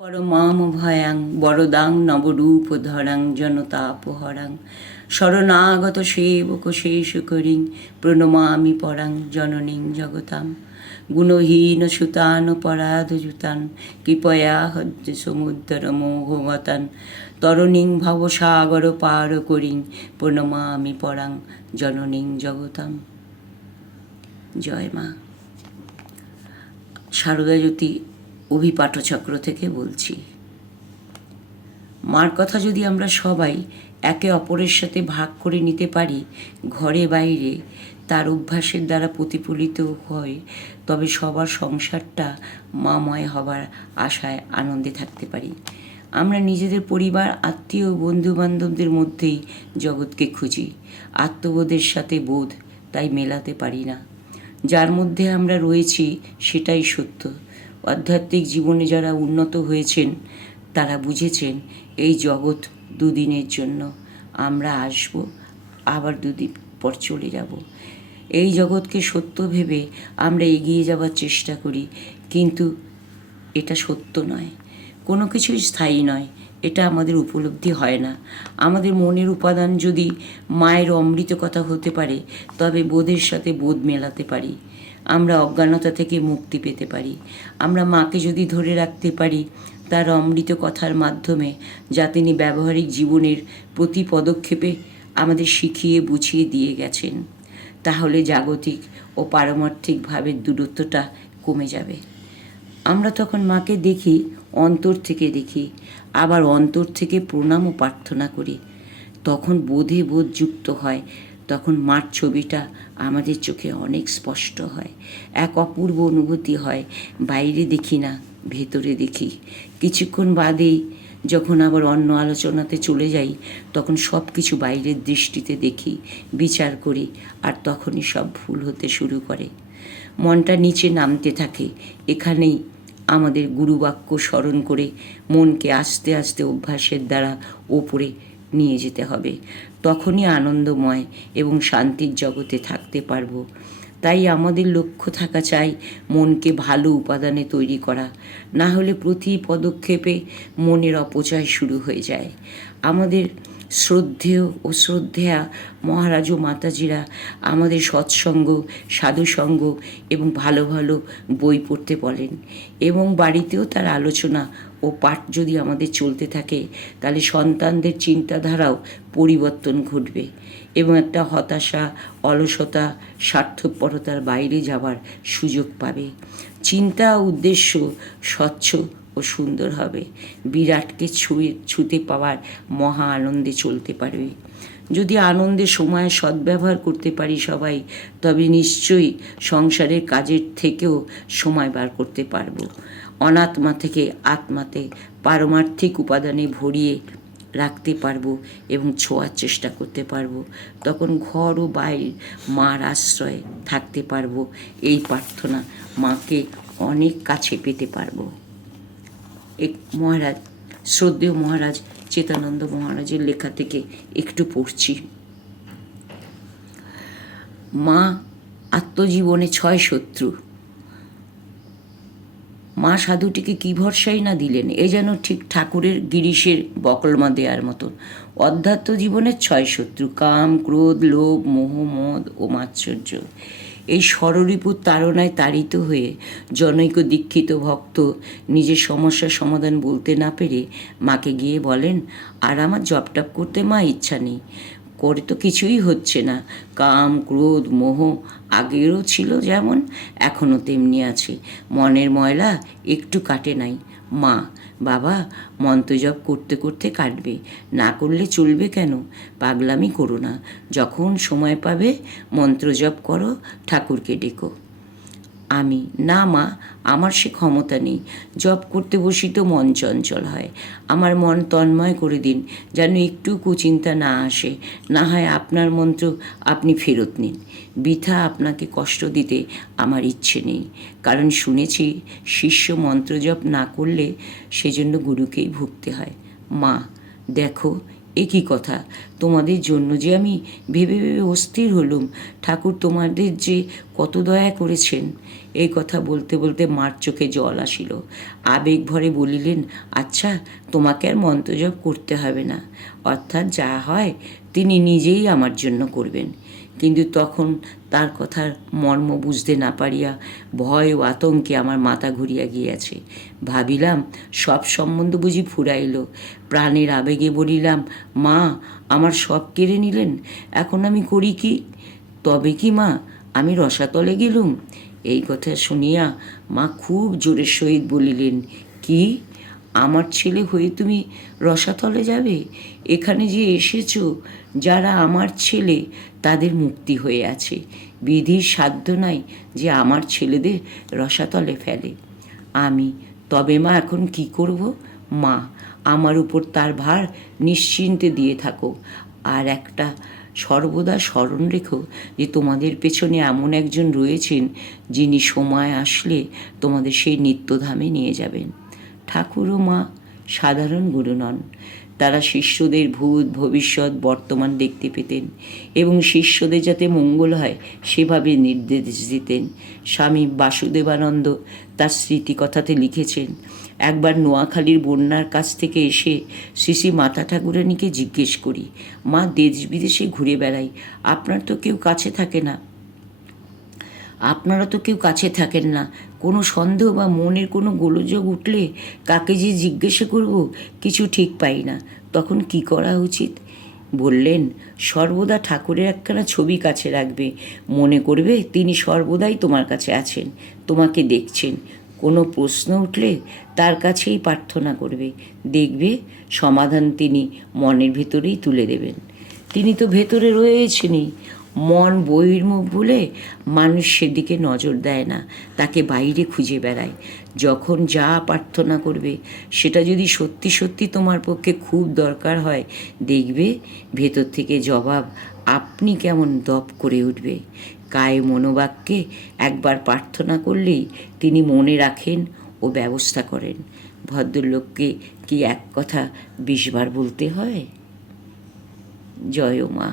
পরমাম ভয়াং বরদাং নবরূপধরাং জনতাপহরাং শরণাগত সেবক শেষকরিং প্রণমামি পরাং জননীং জগতাম গুণহীন সুতান পরাধযুতান কৃপয়া হদ্য সমুদ্র মোহগতান তরণীং ভবসাগর পার করিং প্রণমামি পরাং জননীং জগতাম। জয় মা। সারদাজ্যোতি অভিপাঠচক্র থেকে বলছি। মার কথা যদি আমরা সবাই একে অপরের সাথে ভাগ করে নিতে পারি, ঘরে বাইরে তার অভ্যাসের দ্বারা প্রতিফলিত হয়, তবে সবার সংসারটা মাময় হবার আশায় আনন্দে থাকতে পারি। আমরা নিজেদের পরিবার, আত্মীয়, বন্ধুবান্ধবদের মধ্যেই জগৎকে খুঁজি। আত্মবোধের সাথে বোধ তাই মেলাতে পারি না। যার মধ্যে আমরা রয়েছি সেটাই সত্য। আধ্যাত্মিক জীবনে যারা উন্নত হয়েছেন তারা বুঝেছেন এই জগৎ দুদিনের জন্য। আমরা আসব, আবার দুদিন পর চলে যাব। এই জগৎকে সত্য ভেবে আমরা এগিয়ে যাওয়ার চেষ্টা করি, কিন্তু এটা সত্য নয়। কোনো কিছুই স্থায়ী নয়, এটা আমাদের উপলব্ধি হয় না। আমাদের মনের উপাদান যদি মায়ের অমৃত কথা হতে পারে, তবে বোধের সাথে বোধ মেলাতে পারি। আমরা অজ্ঞানতা থেকে মুক্তি পেতে পারি। আমরা মাকে যদি ধরে রাখতে পারি তার অমৃত কথার মাধ্যমে, যা তিনি ব্যবহারিক জীবনের প্রতি পদক্ষেপে আমাদের শিখিয়ে বুঝিয়ে দিয়ে গেছেন, তাহলে জাগতিক ও পারমার্থিক ভাবের দূরত্বটা কমে যাবে। আমরা তখন মাকে দেখি, অন্তর থেকে দেখি, আবার অন্তর থেকে প্রণাম ও প্রার্থনা করি। তখন বোধে বোধ যুক্ত হয়। তখন মার ছবিটা আমাদের চোখে অনেক স্পষ্ট হয়। এক অপূর্ব অনুভূতি হয়। বাইরে দেখি না, ভেতরে দেখি। কিছুক্ষণ বাদেই যখন আবার অন্য আলোচনাতে চলে যাই, তখন সব কিছু বাইরের দৃষ্টিতে দেখি, বিচার করি, আর তখনই সব ভুল হতে শুরু করে। মনটা নিচে নামতে থাকে। এখানেই আমাদের গুরুবাক্য স্মরণ করে মনকে আস্তে আস্তে অভ্যাসের দ্বারা ওপরে নিয়ে যেতে হবে। তখনই আনন্দময় এবং শান্তির জগতে থাকতে পারবো। তাই আমাদের লক্ষ্য থাকা চাই মনকে ভালো উপাদানে তৈরি করা। না হলে প্রতি পদক্ষেপে মনের অপচয় শুরু হয়ে যায়। আমাদের শ্রদ্ধেয় ও শ্রদ্ধেয়া মহারাজ ও মাতাজিরা আমাদের সৎসঙ্গ, সাধুসঙ্গ এবং ভালো ভালো বই পড়তে বলেন, এবং বাড়িতেও তার আলোচনা ও পাঠ যদি আমাদের চলতে থাকে, তাহলে সন্তানদের চিন্তাধারাও পরিবর্তন ঘটবে এবং একটা হতাশা, অলসতা, স্বার্থপরতার বাইরে যাবার সুযোগ পাবে। চিন্তা উদ্দেশ্য স্বচ্ছ ও সুন্দর হবে। বিরাটকে ছুঁতে পাওয়ার মহা আনন্দে চলতে পারবে। যদি আনন্দের সময় সদ্ব্যবহার করতে পারি সবাই, তবে নিশ্চয়ই সংসারের কাজের থেকেও সময় বার করতে পারবো। অনাত্মা থেকে আত্মাতে পারমার্থিক উপাদানে ভরিয়ে রাখতে পারবো এবং ছোঁয়ার চেষ্টা করতে পারবো। তখন ঘর ও বাইরে মার আশ্রয়ে থাকতে পারবো। এই প্রার্থনা, মাকে অনেক কাছে পেতে পারবো। মহারাজ, শ্রদ্ধেয় মহারাজ চেতানন্দ মহারাজের লেখা থেকে একটু পড়ছি। মা আত্মজীবনে 6 শত্রু। মা সাধুটিকে কী ভরসাই না দিলেন, এ যেন ঠিক ঠাকুরের গিরিশের বকলমা দেওয়ার মতন। অধ্যাত্ম জীবনের 6 শত্রু: কাম, ক্রোধ, লোভ, মোহ, মদ ও মাৎসর্য। এই ষড়রিপুর তাড়নায় তাড়িত হয়ে জনৈক দীক্ষিত ভক্ত নিজের সমস্যার সমাধান বলতে না পেরে মাকে গিয়ে বলেন, আর আমার জপটপ করতে মা ইচ্ছা নেই, করে তো কিছুই হচ্ছে না। কাম, ক্রোধ, মোহ আগেরও ছিল যেমন, এখনও তেমনি আছে। মনের ময়লা একটু কাটে নাই। মা, বাবা, মন্ত্রজপ করতে করতে কাটবে, না করলে চলবে কেন? পাগলামি করো না। যখন সময় পাবে মন্ত্রজপ করো, ঠাকুরকে ডেকো। আমি, না মা, আমার সে ক্ষমতা নেই। জপ করতে বসি তো মন চঞ্চল হয়। আমার মন তন্ময় করে দিন, যেন একটু কুচিন্তা না আসে। না হয় আপনার মন্ত্র আপনি ফেরত নিন। বৃথা আপনাকে কষ্ট দিতে আমার ইচ্ছে নেই, কারণ শুনেছি শিষ্য মন্ত্রজপ না করলে সেজন্য গুরুকেই ভুগতে হয়। মা দেখো, এ কী কথা, তোমাদের জন্য যে আমি ভেবে ভেবে অস্থির হলুম। ঠাকুর তোমাদের যে কত দয়া করেছেন। এই কথা বলতে বলতে মার চোখে জল আসিল। আবেগ ভরে বলিলেন, আচ্ছা, তোমাকে আর মন্ত্রজপ করতে হবে না। অর্থাৎ যা হয় তিনি নিজেই আমার জন্য করবেন। কিন্তু তখন তার কথার মর্ম বুঝতে না পারিয়া ভয় ও আতঙ্কে আমার মাথা ঘুরিয়া গিয়াছে। ভাবিলাম সব সম্বন্ধ বুঝি ফুরাইল। প্রাণের আবেগে বলিলাম, মা, আমার সব কেড়ে নিলেন, এখন আমি করি কি? তবে কি মা, আমি রসাতলে গেলুম? এই কথা শুনিয়া মা খুব জোরের সহিত বলিলেন, কি, আমার ছেলে হয়ে তুমি রসাতলে যাবে? এখানে যে এসেছো, যারা আমার ছেলে তাদের মুক্তি হয়ে আছে। বিধির সাধ্য নাই যে আমার ছেলেদের রসাতলে ফেলে। আমি তবে মা এখন কি করব? মা, আমার উপর তার ভার নিশ্চিন্তে দিয়ে থাকো। আর একটা সর্বদা স্মরণ রেখো যে তোমাদের পেছনে এমন একজন রয়েছেন যিনি সময় আসলে তোমাদের সেই নিত্যধামে নিয়ে যাবেন। ঠাকুর ও মা সাধারণ গুরু নন। তারা শিষ্যদের ভূত, ভবিষ্যৎ, বর্তমান দেখতে পেতেন এবং শিষ্যদের যাতে মঙ্গল হয় সেভাবে নির্দেশ দিতেন। স্বামী বাসুদেবানন্দ তার স্মৃতিকথাতে লিখেছেন, একবার নোয়াখালীর বন্যার কাছ থেকে এসে শ্রী শ্রী মাতা ঠাকুরানীকে জিজ্ঞেস করি, মা, দেশ বিদেশে ঘুরে বেড়াই, আপনারা তো কেউ কাছে থাকেন না। কোনো সন্দেহ বা মনের কোনো গোলযোগ উঠলে কাকে যে জিজ্ঞাসা করব কিছু ঠিক পাই না। তখন কি করা উচিত? বললেন, সর্বদা ঠাকুরের একখানা ছবি কাছে রাখবে। মনে করবে তিনি সর্বদাই তোমার কাছে আছেন, তোমাকে দেখছেন। কোনো প্রশ্ন উঠলে তার কাছেই প্রার্থনা করবে। দেখবে সমাধান তিনি মনের ভেতরেই তুলে দেবেন। তিনি তো ভেতরে রয়েছেনই। মন বহির্মুখ বলে মানুষ সেদিকে নজর দেয় না, তাকে বাইরে খুঁজে বেড়ায়। যখন যা প্রার্থনা করবে সেটা যদি সত্যি সত্যি তোমার পক্ষে খুব দরকার হয়, দেখবে ভেতর থেকে জবাব আপনি কেমন দপ করে উঠবে। কায়ে মনোবাক্যে একবার প্রার্থনা করলেই তিনি মনে রাখেন ও ব্যবস্থা করেন। ভদ্রলোককে কি এক কথা 20 বার বলতে হয়? জয় মা।